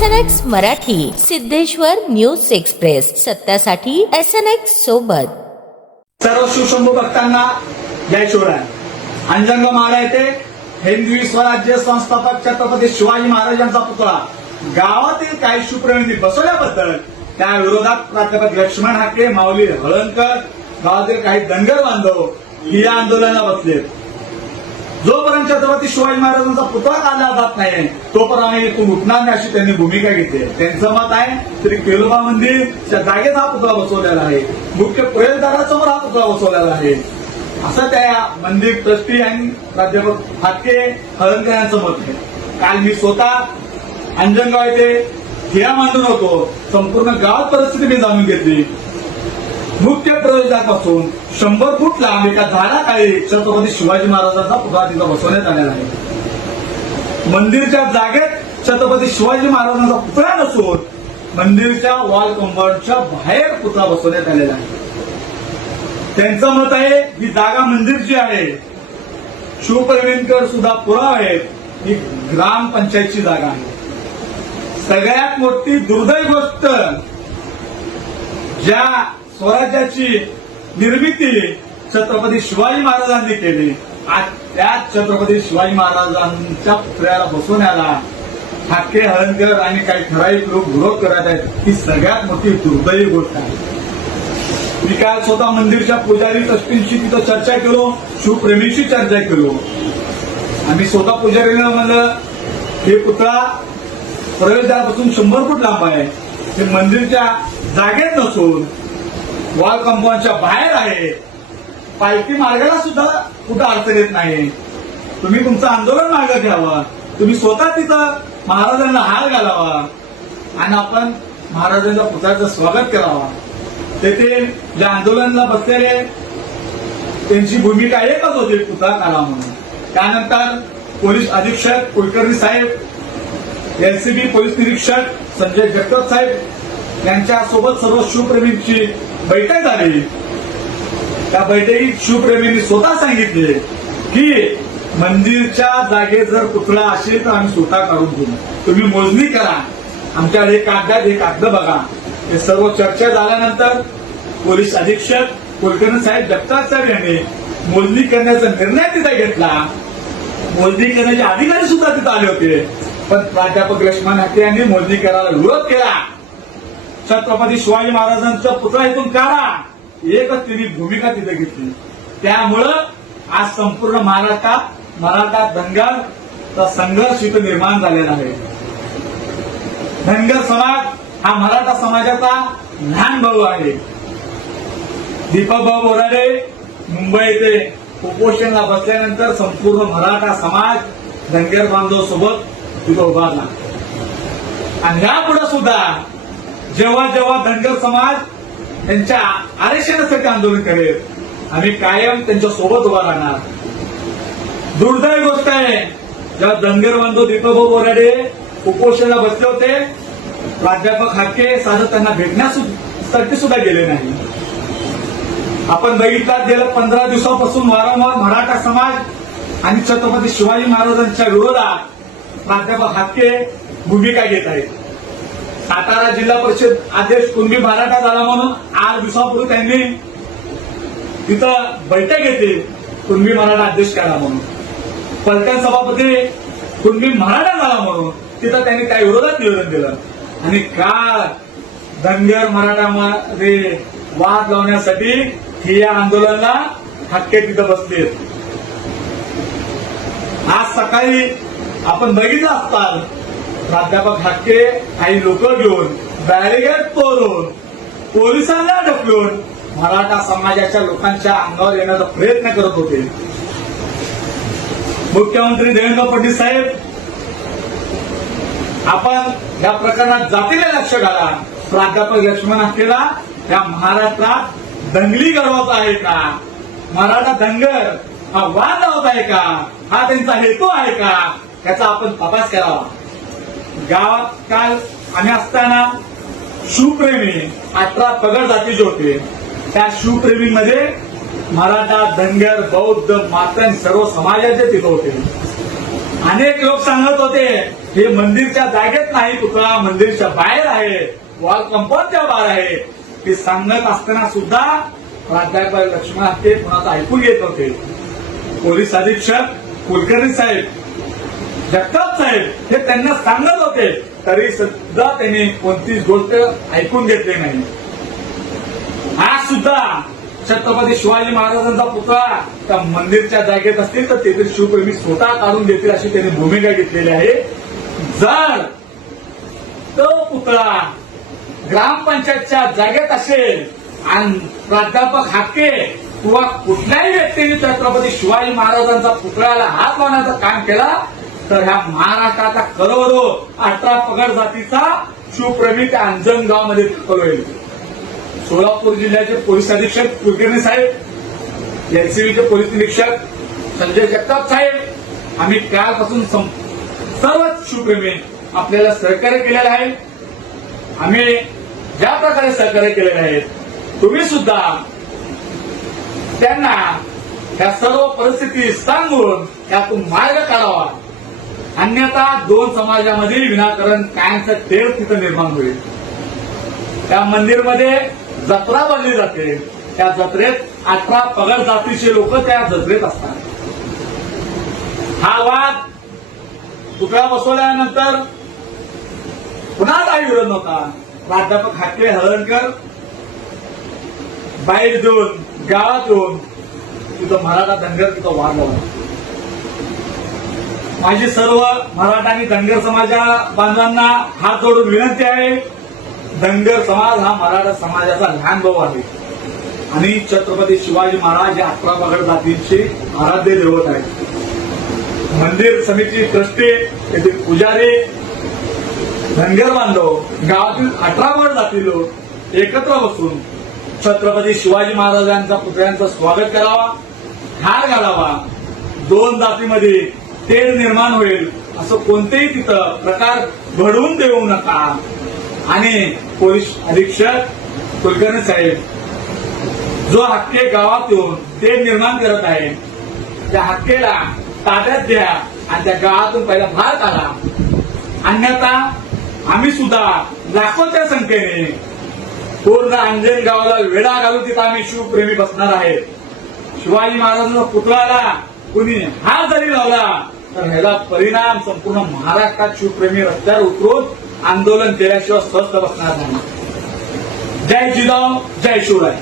SNX Marathi, Siddheshwar news express, सत्यासाठी SNX सोबत. सर्व शिवशंभू भक्तांना जय शिवराय. अंजंग माळा येथे हिंदवी स्वराज्य संस्थापक छत्रपती शिवाजी महाराजांचा पुतळा गावातील काही शिवप्रेमींनी बसवल्याबद्दल त्या विरोधात प्राध्यापक लक्ष्मण हाके, माऊली हळणकर, गावातील काही धनगर बांधव ही या आंदोलनाला बसले. जोपर्यंत छत्रपती शिवाजी महाराजांचा पुतळा काढला जात नाही तोपर्यंत आम्ही इथून उठणार नाही अशी त्यांनी भूमिका घेतली. त्यांचं मत आहे श्री केलोबा मंदिरच्या जागेत हा पुतळा बसवलेला आहे, मुख्य प्रवेशद्वारासमोर हा पुतळा बसवलेला आहे असं त्या मंदिर ट्रस्टी आणि प्राध्यापक हाके, हळणकर यांचं मत आहे. काल मी स्वतः अंजनगाव येथे ठिया मांडून होतो. संपूर्ण गावात परिस्थिती मी जाणून घेतली. मुख्य प्रवेशद्वारापासून 100 फूट लांब एका झाडाखाली छत्रपती शिवाजी महाराजांचा पुतळा तिथं बसवण्यात आलेला आहे. मंदिरच्या जागेत छत्रपती शिवाजी महाराजांचा पुतळा नसून मंदिरच्या वॉल कंपाऊंडच्या बाहेर पुतळा बसवण्यात आलेला आहे. त्यांचं मत आहे ही जागा मंदिरची आहे. शिवप्रेमींकर सुद्धा पुरावा आहेत, ही ग्रामपंचायतची जागा आहे. सगळ्यात मोठी दुर्दैवी गोष्ट, ज्या स्वराज्याची निर्मिती छत्रपती शिवाजी महाराजांनी केली, आज त्याच छत्रपती शिवाजी महाराजांच्या पुतळ्याला बसवण्याला हाके, हळणकर आणि काही ठराविक लोक विरोध करत आहेत. ही सगळ्यात मोठी दुर्दैवी गोष्ट आहे. मी काल स्वतः मंदिरच्या पुजारी ट्रस्टींशी तिथं चर्चा केलो, शिवप्रेमीशी चर्चा केलो. आम्ही स्वतः पुजारीला म्हणलं हे पुतळा प्रवेशद्वारापासून 100 फूट लांब आहे, हे मंदिरच्या जागेत नसून वॉल कंपाऊंडच्या बाहेर आहे. पालखी मार्गाला सुद्धा कुठं अडचण येत नाही. तुम्ही तुमचं आंदोलन मागे घ्यावं, तुम्ही स्वतः तिथं महाराजांना हार घालावा आणि आपण महाराजांच्या पुतळ्याचं स्वागत करावं. तेथे ज्या आंदोलनाला बसलेले त्यांची भूमिका एकच होती, पुतळा काढा म्हणून. त्यानंतर पोलीस अधीक्षक कुलकर्णी साहेब, LCB पोलीस निरीक्षक संजय जगताप साहेब यांच्यासोबत सर्व शिवप्रेमींची बैठक झाली. त्या बैठकीत शिवप्रेमींनी स्वतः सांगितले की मंदिरच्या जागेत जर पुतळा असेल तर आम्ही स्वतः काढून देऊ, तुम्ही मोजणी करा, आमच्याकडे हे कागद बघा. हे सर्व चर्चा झाल्यानंतर पोलीस अधीक्षक कुलकर्णी साहेब, जगताप साहेब यांनी मोजणी करण्याचा निर्णय तिथे घेतला. मोजणी करण्याचे अधिकारी सुद्धा तिथे आले होते, पण प्राध्यापक लक्ष्मण हाके यांनी मोजणी करायला विरोध केला. छत्रपती शिवाजी महाराजांचा पुतळा इथून काढा, एकच तिने भूमिका तिथे घेतली. त्यामुळं आज संपूर्ण महाराष्ट्रात मराठा धनगरचा संघर्ष इथं निर्माण झालेला आहे. धनगर समाज हा मराठा समाजाचा लहान भाऊ आहे. दीपक भाऊ बोराडे मुंबई येथे उपोषणाला बसल्यानंतर संपूर्ण मराठा समाज धनगर बांधव सोबत तिथं उभारला. आणि यापुढे सुद्धा जेव्हा जेव्हा धनगर समाज त्यांच्या आरक्षणासाठी आंदोलन करेल, आम्ही कायम त्यांच्या सोबत उभा राहणार. दुर्दैवी गोष्ट आहे, जेव्हा धनगर बांधव दीपक भाऊ बोराडे उपोषणाला बसले होते, प्राध्यापक हाके साधं त्यांना भेटण्यासाठी सुद्धा गेले नाही. आपण बघितलं गेल्या 15 दिवसापासून वारंवार मराठा समाज आणि छत्रपती शिवाजी महाराजांच्या विरोधात प्राध्यापक हाके भूमिका घेत आहेत. सातारा जिल्हा परिषद अध्यक्ष कुणबी मराठा झाला म्हणून 8 दिवसापूर्वी त्यांनी तिथं बैठक घेतली, कुणबी मराठा अध्यक्ष करा म्हणून. पलटण सभापती कुणबी मराठा झाला म्हणून तिथं त्यांनी त्या विरोधात निवेदन दिलं. आणि काल धनगर मराठामध्ये वाद लावण्यासाठी ही या आंदोलनाला हाके तिथं बसले. आज सकाळी आपण बघितलं असताल प्राध्यापक हाके काही लोक घेऊन बॅरिगेड तोडून पोलिसांना ढकलून मराठा समाजाच्या लोकांच्या अंगावर येण्याचा प्रयत्न करत होते. मुख्यमंत्री देवेंद्र फडणवीस साहेब, आपण या प्रकरणात जातीने लक्ष घाला. प्राध्यापक लक्ष्मण हाकेला या महाराष्ट्रात दंगली घडवत आहे का, मराठा धनगर हा वाद लावत आहे का, हा त्यांचा हेतू आहे का, याचा आपण तपास करावा. गावात काल आम्ही असताना शिवप्रेमी 18 पगड जातीचे होते. त्या शिवप्रेमीमध्ये मराठा, धनगर, बौद्ध, मातंग सर्व समाजाचे तिथं होते. अनेक लोक सांगत होते हे मंदिरच्या जागेत नाही पुतळा मंदिरच्या बाहेर आहे, वॉल कंपाऊंडच्या बाहेर आहे. हे सांगत असताना सुद्धा प्राध्यापक लक्ष्मण हत्ते कुणाचं ऐकून घेत होते. पोलीस अधीक्षक कुलकर्णी साहेब, जगताप साहेब हे त्यांना सांगत होते, तरी सुद्धा त्यांनी कोणतीच गोष्ट ऐकून घेतली नाही. आज सुद्धा छत्रपती शिवाजी महाराजांचा पुतळा त्या मंदिरच्या जागेत असतील तर तेथील शिवप्रेमी स्वतः काढून देतील अशी त्यांनी भूमिका घेतलेली आहे. जर तो पुतळा ग्रामपंचायतच्या जागेत असेल आणि प्राध्यापक हाके किंवा कुठल्याही व्यक्तीने छत्रपती शिवाजी महाराजांचा पुतळ्याला हात लावण्याचं काम केला तर ह्या महाराष्ट्राचा करोडो 18 पगड जातीचा शिवप्रेमी त्या अंजनगावमध्ये दाखल होईल. सोलापूर जिल्ह्याचे पोलीस अधीक्षक कुलकर्णी साहेब, एलसीबीचे पोलीस निरीक्षक संजय जगताप साहेब, आम्ही कालपासून सर्वच शिवप्रेमी आपल्याला सहकार्य केलेलं आहे. आम्ही ज्या प्रकारे सहकार्य केलेले आहे तुम्ही सुद्धा त्यांना या सर्व परिस्थिती सांगून त्यातून मार्ग काढावा, अन्यथा दोन समाजामध्ये विनाकारण कायमचा तेढ तिथं निर्माण होईल. त्या मंदिरमध्ये जत्रा बनली जाते, त्या जत्रेत 18 पगड जातीचे लोक त्या जत्रेत असतात. हा वाद पुतळा बसवल्यानंतर कुणाचाही विरोध नव्हता. प्राध्यापक हाके हळणकर बाहेर देऊन गावात येऊन तिथं मराठा धनगर तिथं वाद लावला. माझी सर्व मराठा आणि धनगर समाजा बांधवांना हात जोडून विनंती आहे, धनगर समाज हा मराठा समाजाचा लहान भाऊ आहे आणि छत्रपती शिवाजी महाराज या 18 पगड जातींचे आराध्य दैवत आहेत. मंदिर समिती ट्रस्टी, येथील पुजारी, धनगर बांधव, गावातील 18 पगड जाती लोक एकत्र बसून छत्रपती शिवाजी महाराजांच्या पुतळ्यांचं स्वागत करावा, हार घालावा. दोन जातीमध्ये तेढ निर्माण होईल असं कोणतेही तिथं प्रकार घडवून देऊ नका. आणि पोलीस अधीक्षक कुलकर्णी साहेब जो हक्के गावात येऊन तेढ निर्माण करत आहे त्या हक्केला ताब्यात घ्या आणि त्या गावातून पहिला बाहेर काढा, अन्यथा आम्ही सुद्धा लाखोच्या संख्येने पूर्ण अंजन गावाला वेढा घालून तिथं आम्ही शिवप्रेमी बसणार आहे. शिवाजी महाराजांच्या पुतळ्याला कुणी हात जरी लावला तर ह्याचा परिणाम संपूर्ण महाराष्ट्रात शिवप्रेमी रस्त्यावर उतरून आंदोलन केल्याशिवाय स्वस्थ बसणार नाही. जय जिजाऊ, जय शिवराय.